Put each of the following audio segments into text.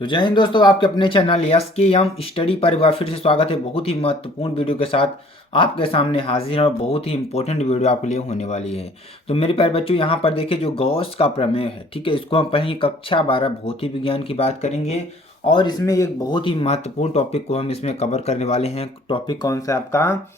तो जय हिंद दोस्तों, आपके अपने चैनल यस के एम स्टडी पर एक बार फिर से स्वागत है। बहुत ही महत्वपूर्ण वीडियो के साथ आपके सामने हाजिर है और बहुत ही इंपॉर्टेंट वीडियो आपके लिए होने वाली है। तो मेरे प्यारे बच्चों, यहाँ पर देखिए जो गॉस का प्रमेय है, ठीक है, इसको हम पढ़ेंगे कक्षा 12 भौतिक विज्ञान की बात करेंगे। और इसमें एक बहुत ही महत्वपूर्ण टॉपिक को हम इसमें कवर करने वाले हैं। टॉपिक कौन सा आपका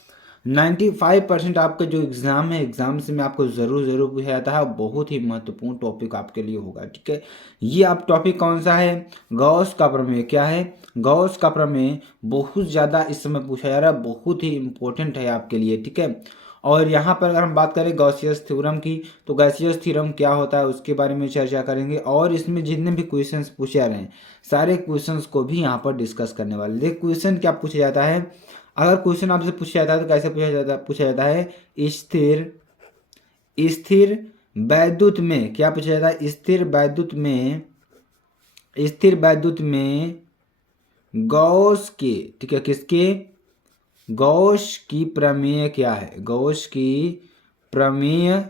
95% आपका जो एग्ज़ाम है, एग्ज़ाम से में आपको ज़रूर पूछा जाता है। बहुत ही महत्वपूर्ण टॉपिक आपके लिए होगा, ठीक है। ये आप टॉपिक कौन सा है? गॉस का प्रमेय। क्या है? गॉस का प्रमेय बहुत ज़्यादा इस समय पूछा जा रहा है, बहुत ही इंपॉर्टेंट है आपके लिए, ठीक है। और यहाँ पर अगर हम बात करें गॉसियस थ्योरम की, तो गॉसियस थ्योरम क्या होता है उसके बारे में चर्चा करेंगे। और इसमें जितने भी क्वेश्चंस पूछे जा रहे हैं, सारे क्वेश्चंस को भी यहाँ पर डिस्कस करने वाले। देखिए क्वेश्चन क्या पूछा जाता है। अगर क्वेश्चन आपसे पूछा जाता है तो कैसे पूछा जाता है स्थिर स्थिर वैद्युत में। क्या पूछा जाता है? स्थिर वैद्युत में गॉस के, ठीक है, किसके? गॉस की प्रमेय क्या है? गॉस की प्रमेय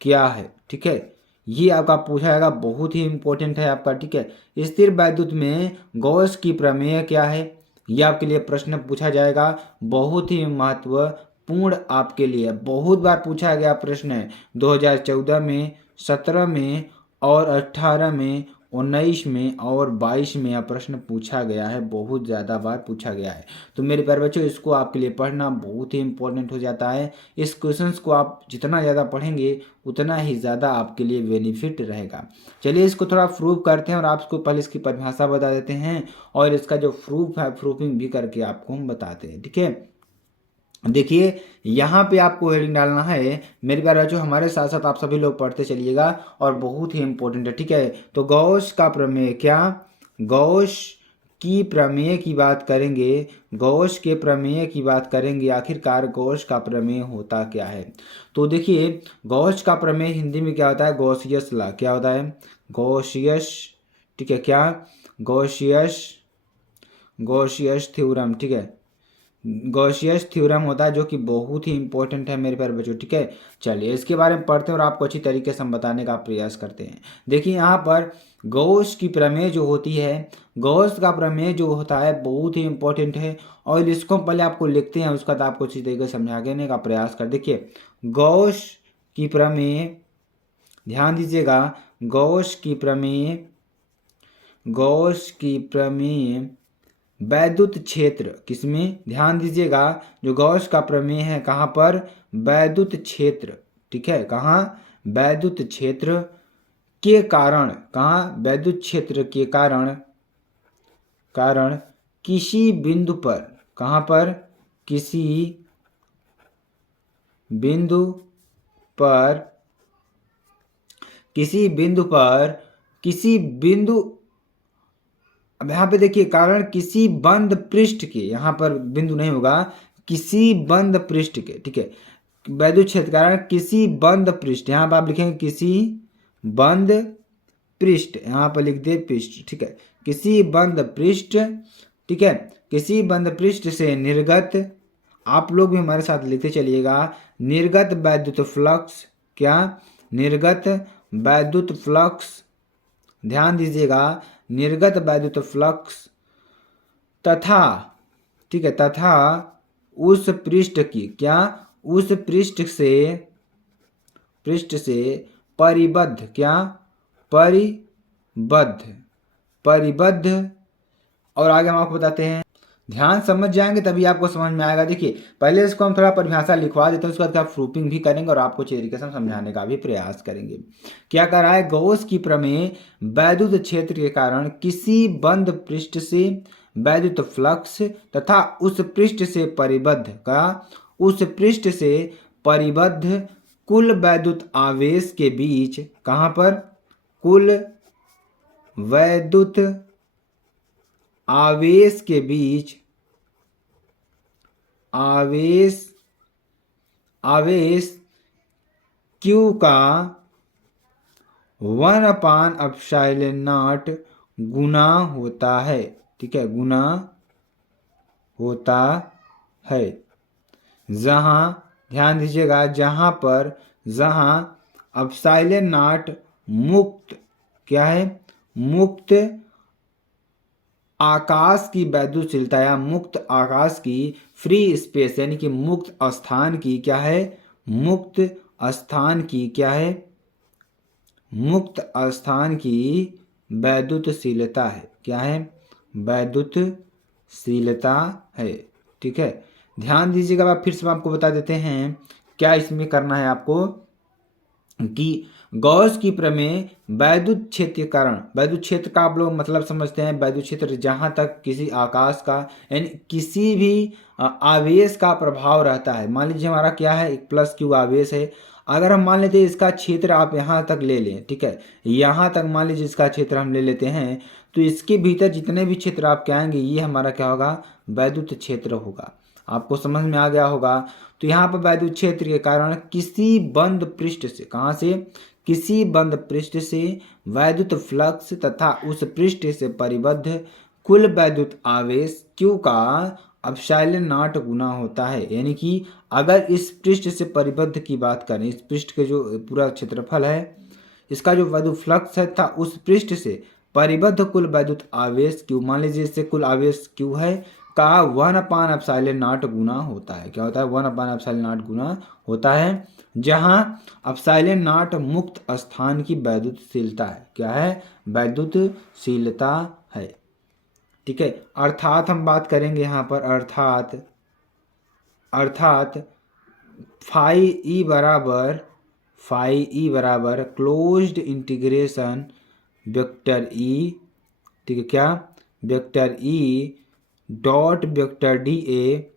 क्या है, ठीक है। ये आपका पूछा जाएगा, बहुत ही इंपॉर्टेंट है आपका, ठीक है। स्थिर वैद्युत में गॉस की प्रमेय क्या है, ये आपके लिए प्रश्न पूछा जाएगा। बहुत ही महत्वपूर्ण आपके लिए, बहुत बार पूछा गया प्रश्न है। 2014 में, 17 में और 18 में, 19 में और 22 में यह प्रश्न पूछा गया है, बहुत ज़्यादा बार पूछा गया है। तो मेरे प्यारे बच्चों, इसको आपके लिए पढ़ना बहुत ही इंपॉर्टेंट हो जाता है। इस क्वेश्चंस को आप जितना ज़्यादा पढ़ेंगे उतना ही ज़्यादा आपके लिए बेनिफिट रहेगा। चलिए इसको थोड़ा प्रूव करते हैं और आपको पहले इसकी परिभाषा बता देते हैं और इसका जो प्रूफ है, प्रूफिंग भी करके आपको हम बताते हैं, ठीक है। देखिए यहाँ पे आपको हेडिंग डालना है। मेरे प्यारे बच्चों, हमारे साथ साथ आप सभी लोग पढ़ते चलिएगा और बहुत ही इंपॉर्टेंट है, ठीक है। तो गॉस का प्रमेय क्या? गॉस की प्रमेय की बात करेंगे, गॉस के प्रमेय की बात करेंगे। आखिरकार गॉस का प्रमेय होता क्या है? तो देखिए गॉस का प्रमेय हिंदी में क्या होता है? गॉसियस लॉ। क्या होता है? गॉसियस, ठीक है। क्या? गॉसियस गॉसियस थ्योरम, ठीक है। गॉसियस थ्योरम होता है, जो कि बहुत ही इंपॉर्टेंट है मेरे प्यारे बच्चों, ठीक है। चलिए इसके बारे में पढ़ते हैं और आपको अच्छी तरीके से हम बताने का प्रयास करते हैं। देखिए यहाँ पर गॉस की प्रमेय जो होती है, गॉस का प्रमेय जो होता है बहुत ही इंपॉर्टेंट है। और इसको पहले आपको लिखते हैं, उसका बाद आपको अच्छी तरीके से समझाने का प्रयास कर। देखिए गॉस की प्रमेय, ध्यान दीजिएगा, गॉस की प्रमेय, गॉस की प्रमेय वैद्युत क्षेत्र, किसमें? ध्यान दीजिएगा, जो गॉस का प्रमेय है कहाँ पर? वैद्युत क्षेत्र, ठीक है। कहाँ? वैद्युत क्षेत्र के कारण, कहाँ? वैद्युत क्षेत्र के कारण किसी बिंदु पर, कहाँ पर? किसी बिंदु पर, किसी बिंदु, अब यहाँ पे देखिए कारण किसी बंद पृष्ठ के, यहाँ पर बिंदु नहीं होगा, किसी बंद पृष्ठ के, ठीक है। वैद्युत क्षेत्र कारण किसी बंद पृष्ठ, यहाँ पर आप लिखेंगे किसी बंद पृष्ठ, यहाँ पर लिख दे पृष्ठ, ठीक है। किसी बंद पृष्ठ, ठीक है, किसी बंद पृष्ठ से निर्गत, आप लोग भी हमारे साथ लिखते चलिएगा, निर्गत वैद्युत फ्लक्स। क्या? निर्गत वैद्युत फ्लक्स, ध्यान दीजिएगा, निर्गत वैद्युत फ्लक्स तथा, ठीक है, तथा उस पृष्ठ की, क्या? उस पृष्ठ से परिबद्ध, क्या? परिबद्ध। और आगे हम आपको बताते हैं, ध्यान समझ जाएंगे तभी आपको समझ में आएगा। देखिए पहले इसको हम थोड़ा परिभाषा लिखवा देते हैं, उसके बाद क्या प्रूफिंग भी करेंगे और आपको अच्छे तरीके से समझाने का भी प्रयास करेंगे। क्या कर रहा है? गॉस की प्रमेय वैद्युत क्षेत्र के कारण किसी बंद पृष्ठ से वैद्युत फ्लक्स तथा उस पृष्ठ से परिबद्ध, का उस पृष्ठ से परिबद्ध कुल वैद्युत आवेश के बीच, कहाँ पर? कुल वैद्युत आवेश के बीच, आवेश Q का 1/ε0 गुना होता है, ठीक है, गुना होता है। जहाँ, ध्यान दीजिएगा, जहाँ ε0 मुक्त, क्या है? मुक्त आकाश की वैद्युतशीलता या मुक्त आकाश की फ्री स्पेस यानी कि मुक्त स्थान की क्या है, मुक्त स्थान की क्या है, मुक्त स्थान की वैद्युतशीलता है, क्या है, वैद्युतशीलता है। ठीक है, ध्यान दीजिएगा। फिर से हम आपको बता देते हैं क्या इसमें करना है आपको, कि गॉस की प्रमेय वैद्युत क्षेत्रीकरण, वैद्युत क्षेत्र का आप लोग मतलब समझते हैं, वैद्युत क्षेत्र जहां तक किसी आकाश का यानी किसी भी आवेश का प्रभाव रहता है। मान लीजिए हमारा क्या है, एक प्लस क्यू आवेश है, अगर हम मान लेते हैं इसका क्षेत्र आप यहाँ तक ले लें, ठीक है, यहाँ तक मान लीजिए इसका क्षेत्र हम ले लेते हैं, तो इसके भीतर जितने भी क्षेत्र आपके आएंगे ये हमारा क्या होगा, वैद्युत क्षेत्र होगा। आपको समझ में आ गया होगा। तो यहाँ पर वैद्युत क्षेत्र के कारण किसी बंद पृष्ठ से, कहाँ से, किसी बंद पृष्ठ से वैद्युत फ्लक्स तथा उस पृष्ठ से परिबद्ध कुल वैद्युत आवेश Q का एप्सिलॉन नॉट गुना होता है। यानी कि अगर इस पृष्ठ से परिबद्ध की बात करें, इस पृष्ठ के जो पूरा क्षेत्रफल है, इसका जो वैद्युत फ्लक्स है था उस पृष्ठ से परिबद्ध कुल वैद्युत आवेश Q, मान लीजिए इससे कुल आवेश Q है, का 1/ε0 गुना होता है। क्या होता है, 1/ε0 गुना होता है, जहां ε0 मुक्त स्थान की वैद्युतशीलता है। क्या है, वैद्युतशीलता है। ठीक है, अर्थात हम बात करेंगे यहाँ पर, अर्थात फाई ई बराबर क्लोज्ड इंटीग्रेशन वेक्टर ई, ठीक है, क्या, vector E dot vector D A,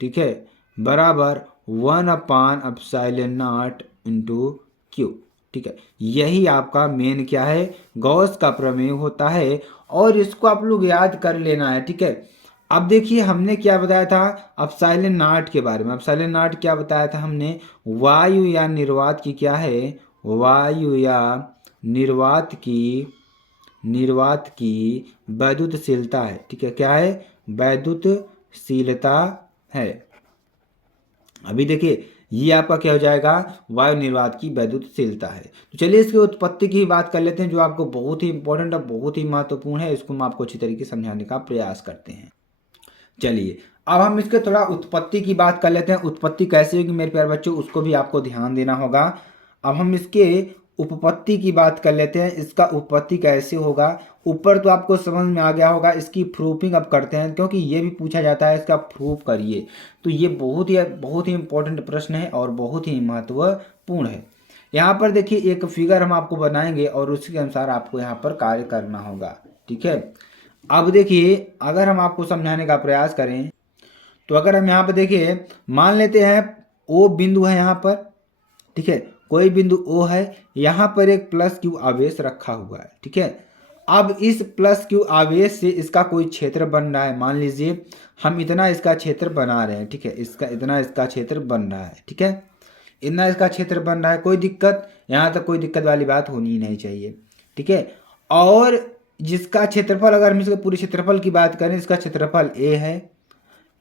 ठीक है, बराबर 1/ε0 इंटू क्यू। ठीक है, यही आपका मेन क्या है, गॉस का प्रमेय होता है, और इसको आप लोग याद कर लेना है। ठीक है, अब देखिए हमने क्या बताया था ε0 के बारे में, ε0 क्या बताया था हमने, वायु या निर्वात की क्या है, वायु या निर्वात की वैद्युतशीलता है। ठीक है, क्या है, वैद्युतशीलता है। अभी देखिए ये आपका क्या हो जाएगा, वायु निर्वात की वैद्युतशीलता है। तो चलिए इसकी उत्पत्ति की बात कर लेते हैं, जो आपको बहुत ही इंपॉर्टेंट और बहुत ही महत्वपूर्ण है। इसको हम आपको अच्छी तरीके से समझाने का प्रयास करते हैं। चलिए अब हम इसके थोड़ा उत्पत्ति की बात कर लेते हैं। उत्पत्ति कैसे होगी मेरे प्यारे बच्चों, उसको भी आपको ध्यान देना होगा। अब हम इसके उपपत्ति की बात कर लेते हैं, इसका उपपत्ति कैसे होगा। ऊपर तो आपको समझ में आ गया होगा, इसकी प्रूफिंग अब करते हैं, क्योंकि ये भी पूछा जाता है इसका प्रूफ करिए। तो ये बहुत ही इंपॉर्टेंट प्रश्न है और बहुत ही महत्वपूर्ण है। यहाँ पर देखिए एक फिगर हम आपको बनाएंगे और उसके अनुसार आपको यहाँ पर कार्य करना होगा। ठीक है, अब देखिए अगर हम आपको समझाने का प्रयास करें, तो अगर हम यहाँ पर देखिए मान लेते हैं O बिंदु है यहाँ पर, ठीक है, कोई बिंदु O है, यहाँ पर एक प्लस क्यू आवेश रखा हुआ है। ठीक है, अब इस प्लस क्यू आवेश से इसका कोई क्षेत्र बन रहा है। मान लीजिए हम इतना इसका क्षेत्र बना रहे हैं, ठीक है, इसका इतना इसका क्षेत्र बन रहा है। ठीक है, इतना इसका क्षेत्र बन रहा है, कोई दिक्कत, यहाँ तक कोई दिक्कत वाली बात होनी ही नहीं चाहिए। ठीक है, और जिसका क्षेत्रफल, अगर हम इसके पूरे क्षेत्रफल की बात करें, इसका क्षेत्रफल A है,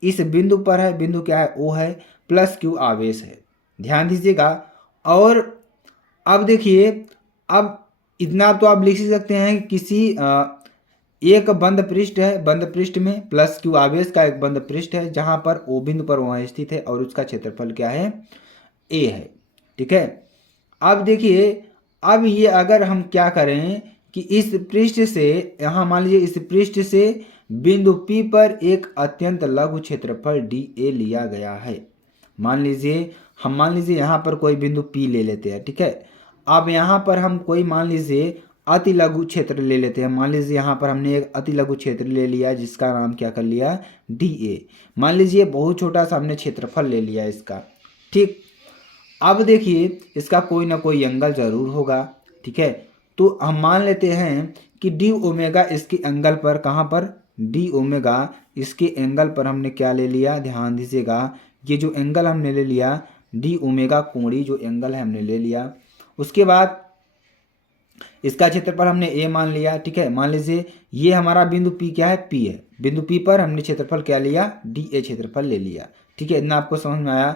इस बिंदु पर है, बिंदु क्या है, O है, प्लस क्यू आवेश है। ध्यान दीजिएगा। और अब देखिए, अब इतना तो आप लिख ही सकते हैं कि किसी एक बंद पृष्ठ है, बंद पृष्ठ में प्लस क्यू आवेश का एक बंद पृष्ठ है, जहां पर O बिंदु पर वहां स्थित है, और उसका क्षेत्रफल क्या है, A है। ठीक है, अब देखिए, अब ये अगर हम क्या करें कि इस पृष्ठ से, यहाँ मान लीजिए इस पृष्ठ से बिंदु P पर एक अत्यंत लघु क्षेत्रफल dA लिया गया है। मान लीजिए यहाँ पर कोई बिंदु P ले लेते हैं। ठीक है, अब यहाँ पर हम कोई मान लीजिए अति लघु क्षेत्र ले लेते हैं। मान लीजिए यहाँ पर हमने एक अति लघु क्षेत्र ले लिया, जिसका नाम क्या कर लिया, dA। मान लीजिए बहुत छोटा सा हमने क्षेत्रफल ले लिया इसका। ठीक, अब देखिए इसका कोई ना कोई एंगल जरूर होगा। ठीक है, तो हम मान लेते हैं कि डी ओमेगा इसके एंगल पर, कहाँ पर, डी ओमेगा इसके एंगल पर हमने क्या ले लिया, ध्यान दीजिएगा, ये जो एंगल हमने ले लिया डी ओमेगा कोणीय जो एंगल है हमने ले लिया। उसके बाद इसका क्षेत्रफल हमने A मान लिया। ठीक है, मान लीजिए ये हमारा बिंदु P क्या है, P है, बिंदु P पर हमने क्षेत्रफल क्या लिया, dA क्षेत्रफल ले लिया। ठीक है, इतना आपको समझ में आया।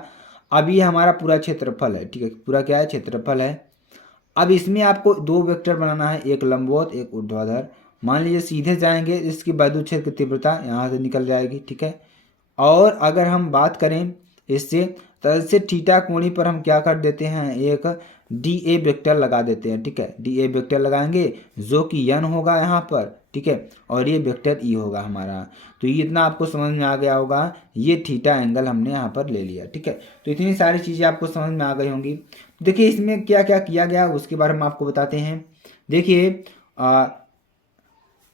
अब ये हमारा पूरा क्षेत्रफल है। ठीक है, पूरा क्या है, क्षेत्रफल है। अब इसमें आपको दो वेक्टर बनाना है, एक लंबवत एक ऊर्ध्वाधर। मान लीजिए सीधे जाएंगे, इसकी वैद्युत क्षेत्र की तीव्रता यहाँ से निकल जाएगी, ठीक है। और अगर हम बात करें इससे, तो इससे थीटा कोणी पर हम क्या कर देते हैं, एक डी ए वेक्टर लगा देते हैं, ठीक है। डी ए वेक्टर लगाएंगे जो कि यन होगा यहाँ पर, ठीक है, और ये वेक्टर ई होगा हमारा। तो ये इतना आपको समझ में आ गया होगा, ये थीटा एंगल हमने यहाँ पर ले लिया, ठीक है। तो इतनी सारी चीज़ें आपको समझ में आ गई होंगी। देखिए इसमें क्या क्या किया गया उसके बारे में आपको बताते हैं। देखिए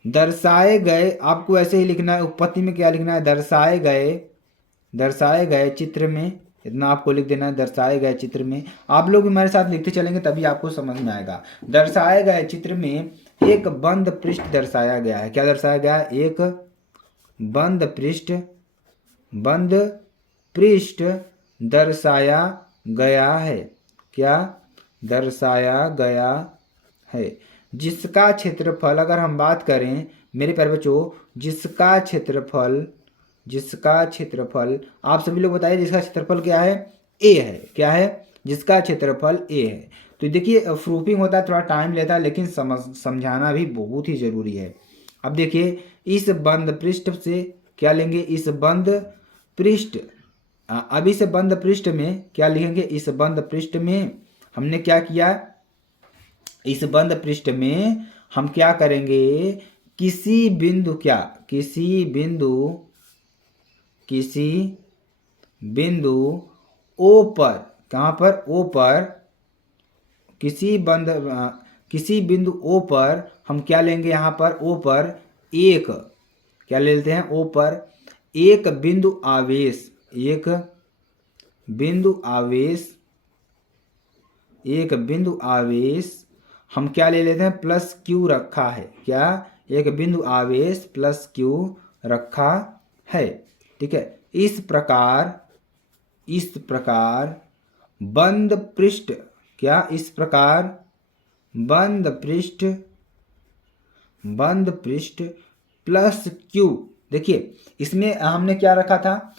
दर्शाए गए, आपको ऐसे ही लिखना है, उत्पत्ति में क्या लिखना है, दर्शाए गए चित्र में, इतना आपको लिख देना है, दर्शाए गए चित्र में। आप लोग हमारे साथ लिखते चलेंगे तभी आपको समझ में आएगा। दर्शाए गए चित्र में एक बंद पृष्ठ दर्शाया गया है। क्या दर्शाया गया है, एक बंद पृष्ठ दर्शाया गया है। क्या दर्शाया गया है, जिसका क्षेत्रफल, अगर हम बात करें मेरे प्यारे बच्चों, जिसका क्षेत्रफल आप सभी लोग बताइए, जिसका क्षेत्रफल क्या है, ए है। क्या है, जिसका क्षेत्रफल ए है। तो देखिए प्रूफिंग होता है, थोड़ा टाइम लेता है, लेकिन समझाना भी बहुत ही जरूरी है। अब देखिए इस बंद पृष्ठ से क्या लेंगे, इस बंद पृष्ठ, अब इस बंद पृष्ठ में क्या लिखेंगे, इस बंद पृष्ठ में हमने क्या किया, इस बंद पृष्ठ में हम क्या करेंगे, किसी बिंदु ओ पर, कहाँ पर, ओ पर, किसी बिंदु ओ पर हम क्या लेंगे, यहाँ पर ओ पर एक, क्या ले लेते हैं, ओ पर एक बिंदु आवेश हम क्या ले लेते हैं, प्लस क्यू रखा है। क्या, एक बिंदु आवेश प्लस क्यू रखा है, ठीक है। इस प्रकार बंद पृष्ठ, क्या, इस प्रकार बंद पृष्ठ प्लस क्यू, देखिए इसमें हमने क्या रखा था,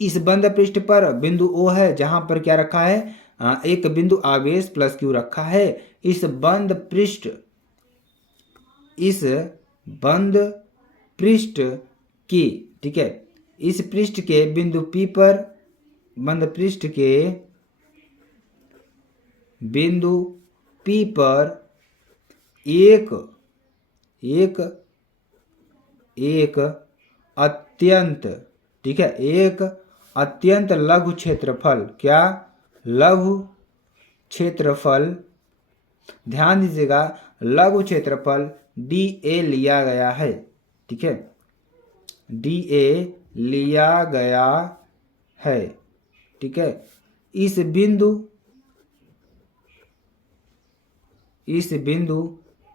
इस बंद पृष्ठ पर बिंदु ओ है, जहां पर क्या रखा है, एक बिंदु आवेश प्लस क्यू रखा है। इस बंद पृष्ठ की, ठीक है, इस पृष्ठ के बिंदु P पर, बंद पृष्ठ के बिंदु P पर एक अत्यंत, ठीक है, एक अत्यंत लघु क्षेत्रफल, क्या, लघु क्षेत्रफल, ध्यान दीजिएगा, लघु क्षेत्रफल डी ए लिया गया है, ठीक है, डी ए लिया गया है, ठीक है। इस बिंदु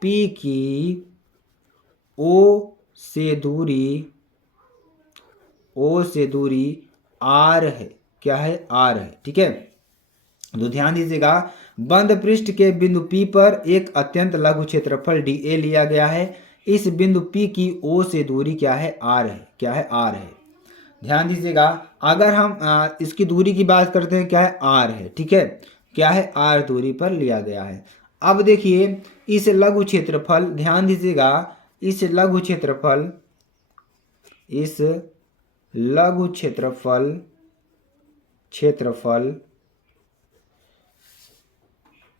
P की O से दूरी R है। क्या है, R है, ठीक है। तो ध्यान दीजिएगा, बंद पृष्ठ के बिंदु P पर एक अत्यंत लघु क्षेत्रफल dA लिया गया है। इस बिंदु P की O से दूरी क्या है, R है। क्या है, R है। ध्यान दीजिएगा, अगर हम इसकी दूरी की बात करते हैं, क्या है, R है, ठीक है। क्या है, R दूरी पर लिया गया है। अब देखिए इस लघु क्षेत्रफल, ध्यान दीजिएगा, इस लघु क्षेत्रफल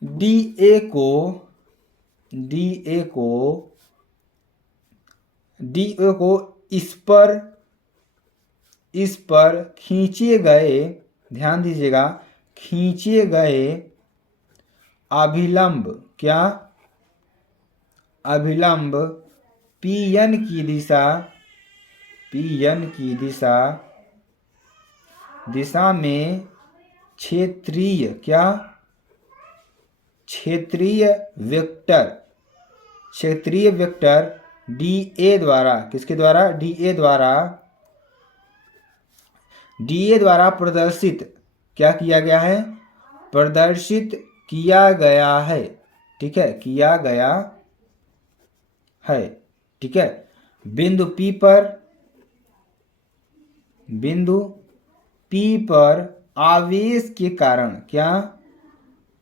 डीए को इस पर खींचे गए, ध्यान दीजिएगा, खींचे गए अभिलंब, क्या, अभिलंब पीएन की दिशा में क्षेत्रीय, क्या, क्षेत्रीय वेक्टर डीए द्वारा, किसके द्वारा, डीए द्वारा प्रदर्शित, क्या किया गया है, प्रदर्शित किया गया है, ठीक है, किया गया है, ठीक है। बिंदु P पर आवेश के कारण, क्या,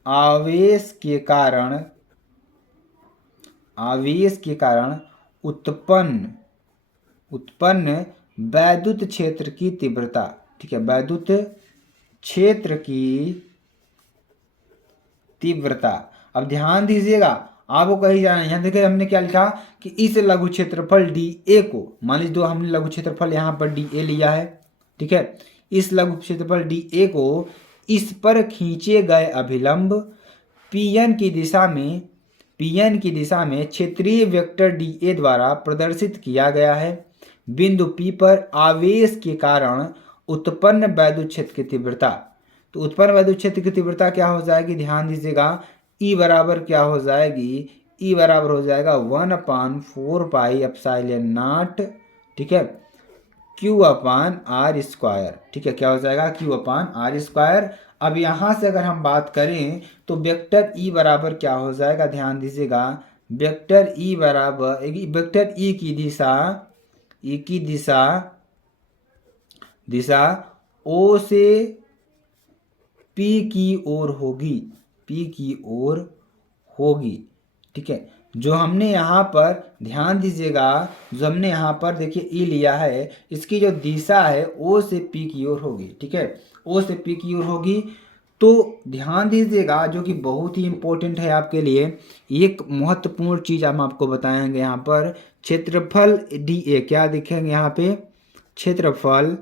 आवेश के कारण उत्पन्न वैद्युत क्षेत्र की तीव्रता। ठीक है, वैद्युत क्षेत्र की तीव्रता। अब ध्यान दीजिएगा, आपको कही जाना है, यहाँ देखिए हमने क्या लिखा कि इस लघु क्षेत्रफल डी ए को, मान लीजिए दो हमने लघु क्षेत्रफल यहाँ पर डी ए लिया है। ठीक है, इस लघु क्षेत्रफल डी ए को इस पर खींचे गए अभिलंब पीएन की दिशा में क्षेत्रीय वेक्टर डी ए द्वारा प्रदर्शित किया गया है। बिंदु पी पर आवेश के कारण उत्पन्न वैद्युत क्षेत्र की तीव्रता। तो उत्पन्न वैद्युत क्षेत्र की तीव्रता क्या हो जाएगी, ध्यान दीजिएगा, ई बराबर क्या हो जाएगी, ई बराबर हो जाएगा 1/4 पाई एप्सिलॉन नॉट, ठीक है, क्यू अपान आर स्क्वायर। ठीक है, क्या हो जाएगा, क्यू अपान आर स्क्वायर। अब यहाँ से अगर हम बात करें तो वेक्टर ई बराबर क्या हो जाएगा, ध्यान दीजिएगा, वेक्टर ई बराबर, वेक्टर ई की दिशा ओ से पी की ओर होगी। ठीक है, जो हमने यहाँ पर ध्यान दीजिएगा, जो हमने यहाँ पर देखिए ई लिया है, इसकी जो दिशा है ओ से पी की ओर होगी। ठीक है, ओ से पी की ओर होगी। तो ध्यान दीजिएगा, जो कि बहुत ही इंपॉर्टेंट है आपके लिए, एक महत्वपूर्ण चीज हम आपको बताएंगे यहाँ पर, क्षेत्रफल डी ए क्या दिखेंगे यहाँ पे, क्षेत्रफल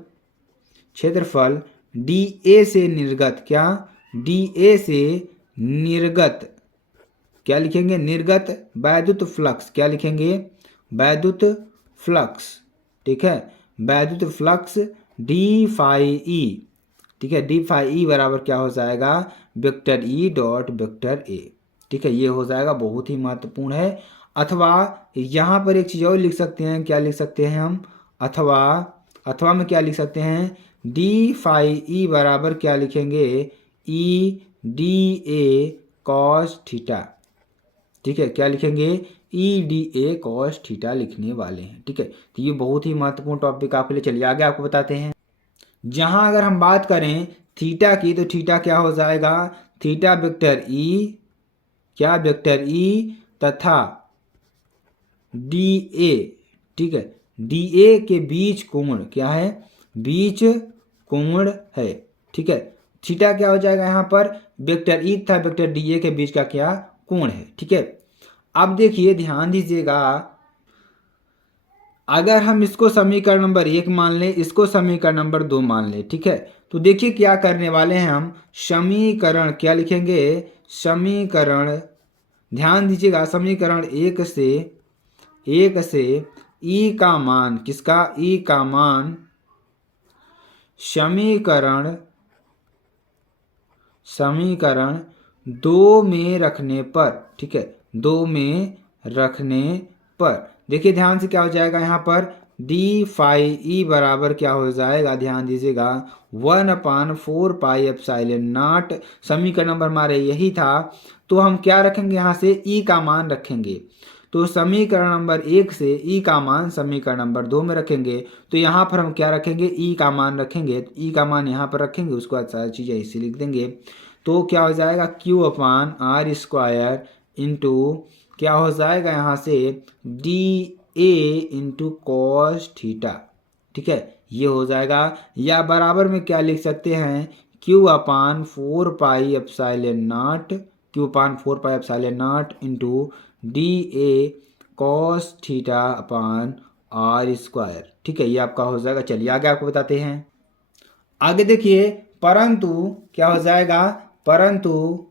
डी ए से निर्गत, क्या डी ए से निर्गत क्या लिखेंगे, निर्गत वैद्युत फ्लक्स, क्या लिखेंगे, वैद्युत फ्लक्स। ठीक है, वैद्युत फ्लक्स डी फाई ई। ठीक है, डी फाई ई बराबर क्या हो जाएगा, vector E dot vector A. ठीक है, ये हो जाएगा, बहुत ही महत्वपूर्ण है। अथवा यहाँ पर एक चीज़ और लिख सकते हैं, क्या लिख सकते हैं हम, अथवा में क्या लिख सकते हैं, डी फाई ई बराबर क्या लिखेंगे, E D A cos theta. ठीक है, क्या लिखेंगे, E D A cos theta लिखने वाले हैं। ठीक है, तो ये बहुत ही महत्वपूर्ण टॉपिक आपके लिए। चलिए आगे आपको बताते हैं। जहां अगर हम बात करें थीटा की, तो थीटा क्या हो जाएगा, थीटा वेक्टर ई, क्या वेक्टर ई तथा डी ए। ठीक है, डी ए के बीच कोण क्या है, बीच कोण है। ठीक है, थीटा क्या हो जाएगा यहाँ पर, वेक्टर ई तथा वेक्टर डी ए के बीच का क्या कोण है। ठीक है, अब देखिए ध्यान दीजिएगा, अगर हम इसको समीकरण नंबर 1 मान लें, इसको समीकरण नंबर 2 मान लें। ठीक है, तो देखिए क्या करने वाले हैं हम, समीकरण क्या लिखेंगे, समीकरण, ध्यान दीजिएगा, समीकरण 1 से ई का मान, किसका, ई का मान समीकरण 2 में रखने पर, ठीक है, 2 में रखने पर देखिए ध्यान से क्या हो जाएगा, यहाँ पर डी फाई ई बराबर क्या हो जाएगा, ध्यान दीजिएगा, 1/4 पाई एप्सिलॉन नॉट। समीकरण नंबर हमारे यही था, तो हम क्या रखेंगे, यहाँ से ई का मान रखेंगे। तो समीकरण नंबर 1 से ई का मान समीकरण नंबर 2 में रखेंगे। तो यहाँ पर हम क्या रखेंगे, ई का मान रखेंगे, तो ई का मान यहाँ पर रखेंगे, उसके बाद सारी चीज़ें इसी लिख देंगे। तो क्या हो जाएगा, q upon r square into क्या हो जाएगा यहाँ से, d A into cos theta. ठीक है, ये हो जाएगा, या बराबर में क्या लिख सकते हैं, q upon 4 pi epsilon naught, q upon 4 pi epsilon naught into d A cos theta upon r square. ठीक है, ये आपका हो जाएगा। चलिए आगे आपको बताते हैं। आगे देखिए, परंतु क्या हो जाएगा, परंतु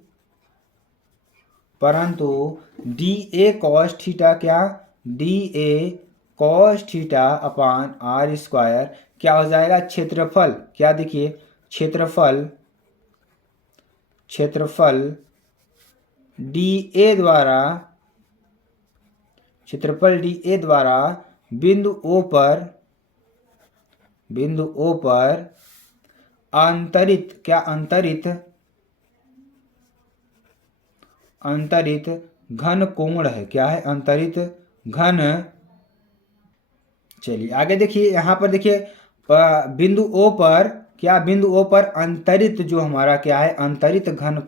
डी ए कॉस थीटा, क्या d A cos theta upon r square क्या हो जाएगा, क्षेत्रफल, क्या देखिए, क्षेत्रफल डी ए द्वारा बिंदु ओ पर अंतरित, क्या अंतरित घन कोण है, क्या है, अंतरित घन। चलिए आगे देखिए, यहाँ पर देखिए बिंदु ओ पर, क्या बिंदु ओ पर अंतरित जो हमारा क्या है, अंतरित घन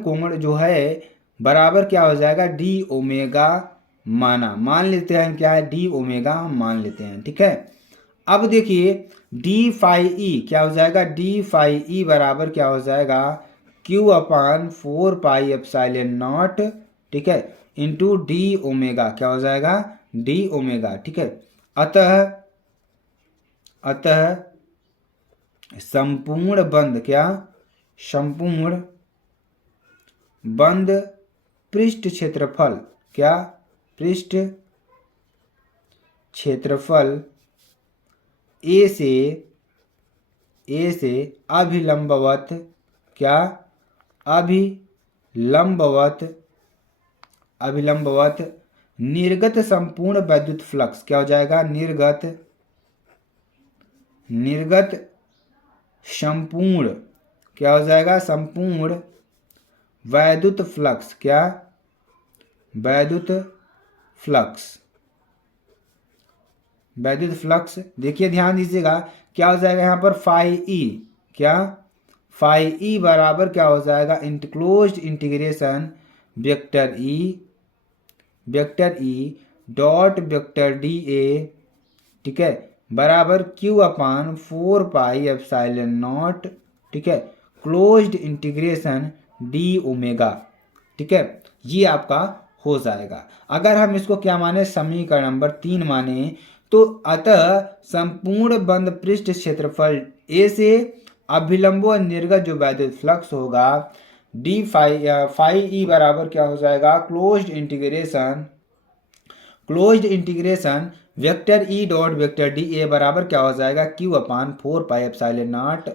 कोण जो है बराबर क्या हो जाएगा डी ओमेगा मान लेते हैं क्या है डी ओमेगा हम मान लेते हैं। ठीक है, अब देखिए डी फाई ई क्या हो जाएगा डी फाई ई बराबर क्या हो जाएगा q upon 4 pi epsilon not. ठीक है, इंटू डी ओमेगा क्या हो जाएगा डी ओमेगा। ठीक है, अतः संपूर्ण बंद क्या संपूर्ण बंद पृष्ठ क्षेत्रफल क्या पृष्ठ क्षेत्रफल ए से अभिलंबवत क्या अभिलंबवत निर्गत संपूर्ण वैद्युत फ्लक्स क्या हो जाएगा निर्गत संपूर्ण क्या हो जाएगा संपूर्ण वैद्युत फ्लक्स क्या वैद्युत फ्लक्स देखिए ध्यान दीजिएगा क्या हो जाएगा यहाँ पर फाई ई क्या फाई ई बराबर क्या हो जाएगा enclosed integration vector E dot vector D A. ठीक है, बराबर Q upon 4 pi epsilon not. ठीक है, क्लोज्ड इंटीग्रेशन डी ओमेगा। ठीक है, ये आपका हो जाएगा। अगर हम इसको क्या माने समीकरण नंबर 3 माने तो अतः संपूर्ण बंद पृष्ठ क्षेत्रफल ए से अभिलंबो निर्गत जो वैद्युत फ्लक्स होगा डी फाई ई बराबर क्या हो जाएगा closed integration vector E dot vector D A बराबर क्या हो जाएगा q upon 4 pi epsilon not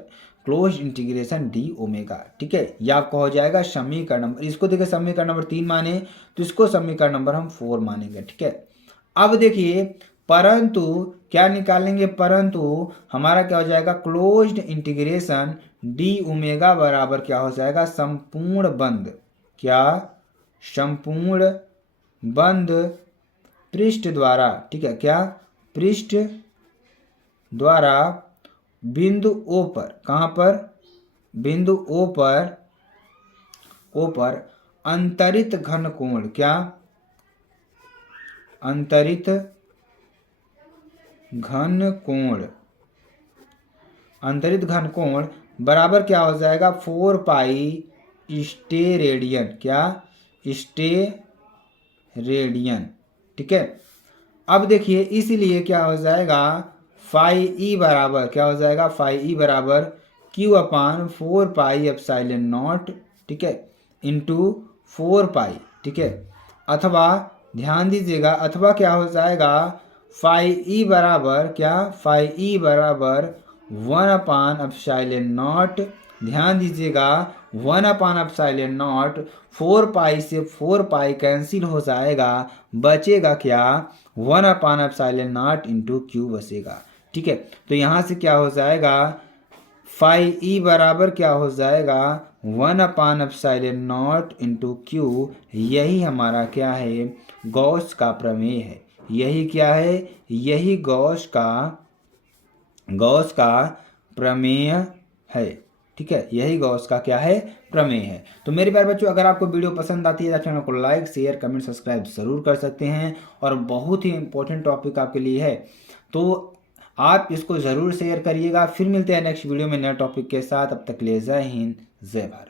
close integration D omega. ठीक है, ये आपको हो जाएगा समीकरण नंबर। इसको देखिए समीकरण नंबर 3 माने तो इसको समीकरण नंबर हम 4 मानेंगे। ठीक है, अब देखिए परंतु क्या निकालेंगे परंतु हमारा क्या हो जाएगा क्लोज्ड इंटीग्रेशन डी ओमेगा बराबर क्या हो जाएगा संपूर्ण बंद क्या संपूर्ण बंद पृष्ठ द्वारा। ठीक है, क्या पृष्ठ द्वारा बिंदु ओ पर कहाँ पर बिंदु ओ पर अंतरित घन कोण क्या अंतरित घन कोण बराबर क्या हो जाएगा 4 पाई स्टे रेडियन क्या स्टे रेडियन। ठीक है, अब देखिए इसलिए क्या हो जाएगा फाई ई बराबर क्या हो जाएगा फाई ई बराबर Q upon 4 pi epsilon not. ठीक है, इंटू 4 पाई। ठीक है, अथवा ध्यान दीजिएगा अथवा क्या हो जाएगा फाई ई बराबर क्या फाई ई बराबर 1 अपान एप्सिलॉन नॉट। ध्यान दीजिएगा 1 अपान एप्सिलॉन नॉट 4 पाई से 4 पाई कैंसिल हो जाएगा बचेगा क्या 1 अपान एप्सिलॉन नॉट इंटू क्यू बचेगा। ठीक है, तो यहाँ से क्या हो जाएगा फाई ई बराबर क्या हो जाएगा 1 अपान एप्सिलॉन नॉट इंटू क्यू। यही हमारा क्या है गॉस का प्रमेय है। यही क्या है यही गॉस का प्रमेय है। ठीक है, यही गॉस का क्या है प्रमेय है। तो मेरे प्यारे बच्चों अगर आपको वीडियो पसंद आती है तो चैनल को लाइक शेयर कमेंट सब्सक्राइब जरूर कर सकते हैं और बहुत ही इंपॉर्टेंट टॉपिक आपके लिए है तो आप इसको ज़रूर शेयर करिएगा। फिर मिलते हैं नेक्स्ट वीडियो में नए टॉपिक के साथ। अब तक ले जय हिंद जय भारत।